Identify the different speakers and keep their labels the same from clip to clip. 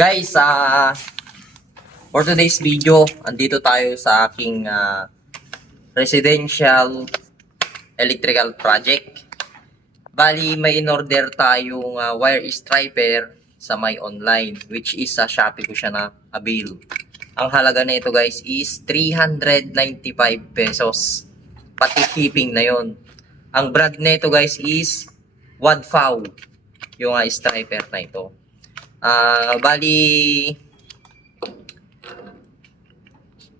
Speaker 1: Guys, ah for today's video, andito tayo sa aking ah, residential electrical project. Bali, may in-order tayong ah, wire striper sa my online, which is sa Shopee ko siya na avail. Ang halaga na ito guys is 395 pesos. Pati shipping na yon. Ang brand na ito guys is Wadfow. Yung ah, striper na ito. Ah, bali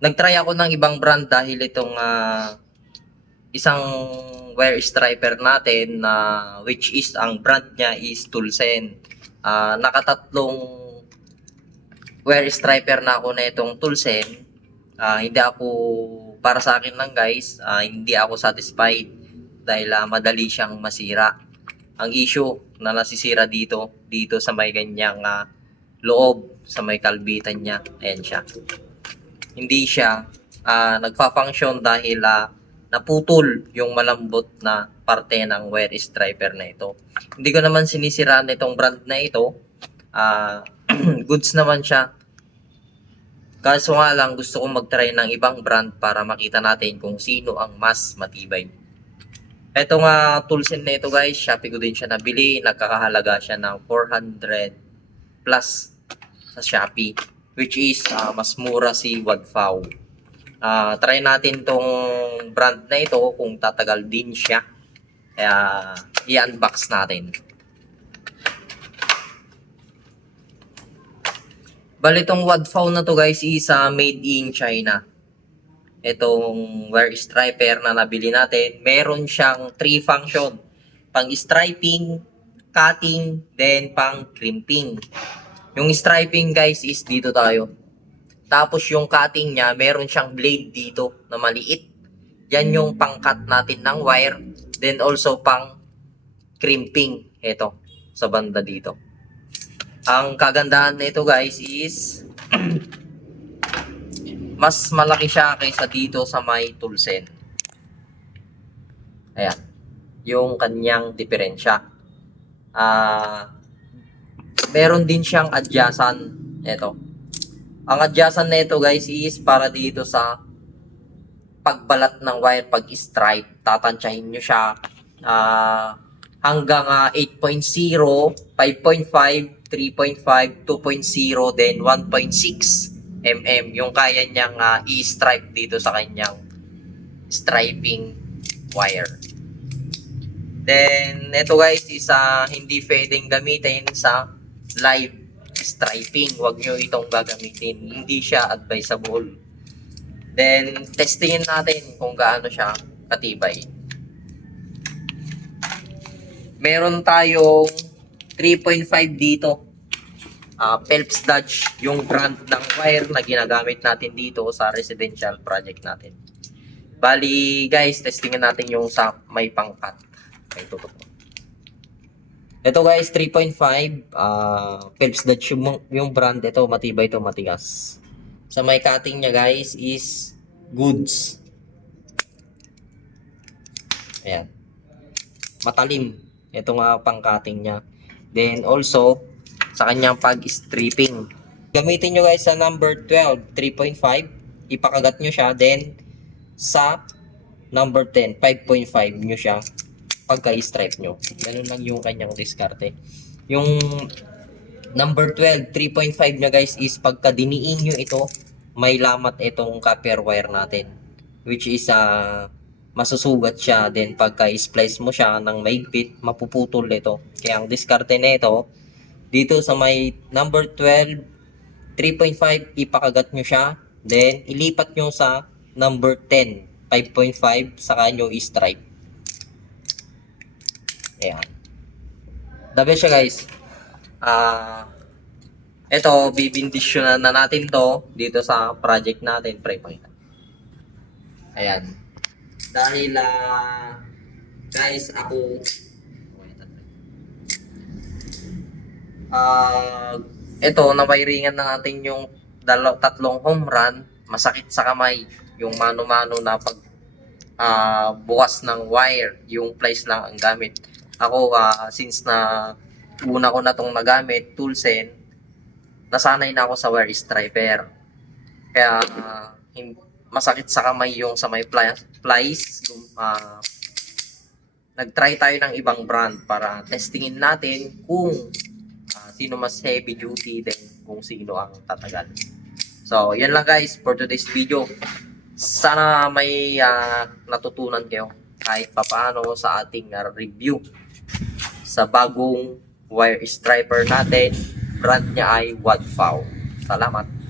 Speaker 1: Nagtry ako ng ibang brand dahil itong ah, isang wire striper natin na which is ang brand niya is Tulsen. Ah, nakatatlong wire striper na ako na itong Tulsen. Ah, hindi ako para sa akin lang guys, ah, hindi ako satisfied dahil ah, madali siyang masira. Ang issue na nasisira dito, dito sa may ganyang ah, loob, sa may kalbitan niya. Ayan siya. Hindi siya ah, nagfa-function dahil ah, naputol yung malambot na parte ng wire striper na ito. Hindi ko naman sinisiraan itong brand na ito. Ah, goods naman siya. Kaso nga lang gusto kong mag-try ng ibang brand para makita natin kung sino ang mas matibay. Ito nga toolsin na ito guys, Shopee ko din siya nabili. Nagkakahalaga siya ng 400 plus sa Shopee. Which is ah, mas mura si Wadfow. Ah, try natin tong brand na ito kung tatagal din siya. Kaya i-unbox natin. Bali itong Wadfow na to guys is ah, made in China. Itong wire striper na nabili natin, meron siyang three function. Pang striping, cutting, then pang crimping. Yung striping guys is dito tayo. Tapos yung cutting niya, meron siyang blade dito na maliit. Yan yung pang-cut natin ng wire. Then also pang crimping. Ito, sa banda dito. Ang kagandahan nito guys is mas malaki siya kaysa dito sa may tulsen. Ayan. Yung kanyang diferensya. Ah, meron din siyang adjacent. Ito. Ang adjacent na ito guys is para dito sa pagbalat ng wire pag stripe. Tatansyahin nyo siya ah, hanggang ah, 8.0, 5.5, 3.5, 2.0, then 1.6 mm. Yung kaya niyang ah, i-stripe dito sa kanyang striping wire. Then, ito guys is ah, hindi pwedeng gamitin sa live striping. Huwag nyo itong gagamitin. Hindi siya advisable. Then, testingin natin kung gaano siya katibay. Meron tayong 3.5 dito. Ah, Phelps Dodge, yung brand ng wire na ginagamit natin dito sa residential project natin. Bali, guys, testingin natin yung sa may pangkat. May tutok. Ito guys, 3.5. ah Phelps Dodge yung, yung brand. Ito, matibay ito, matigas. Sa may cutting niya guys is goods. Ayan. Matalim. Ito nga pang cutting niya. Then also, sa kanyang pag-stripping. Gamitin nyo guys sa number 12, 3.5. Ipakagat nyo siya. Then, sa number 10, 5.5 nyo siya pagka-stripe nyo. Ganun lang yung kanyang diskarte. Yung number 12, 3.5 nyo guys is pagka diniin nyo ito, may lamat itong copper wire natin. Which is uh, masusugat siya. Then pagka-splice mo siya ng maigpit, mapuputol ito. Kaya ang diskarte na ito, dito sa may number 12, 3.5, ipakagat nyo siya. Then, ilipat nyo sa number 10, 5.5, saka nyo i-stripe. Ayan. Best siya guys. Ah, ito, bibindisyonan na natin to dito sa project natin. Pre, pakita. Ayan. Dahil, ah, guys, ako, ah, ito, nawiringan na natin yung dalaw, tatlong home run. Masakit sa kamay. Yung mano-mano na pag ah, bukas ng wire. Yung place lang ang gamit. Ako, ah, since na una ko na tong nagamit, Toolsen, nasanay na ako sa wire striper. Kaya hin- masakit sa kamay yung sa may pli- plies. Ah, nag-try tayo ng ibang brand para testingin natin kung sino mas heavy duty then kung sino ang tatagal. So, yan lang guys for today's video. Sana may ah, natutunan kayo kahit papaano sa ating ah, review sa bagong wire striper natin. Brand niya ay Wadfow. Salamat.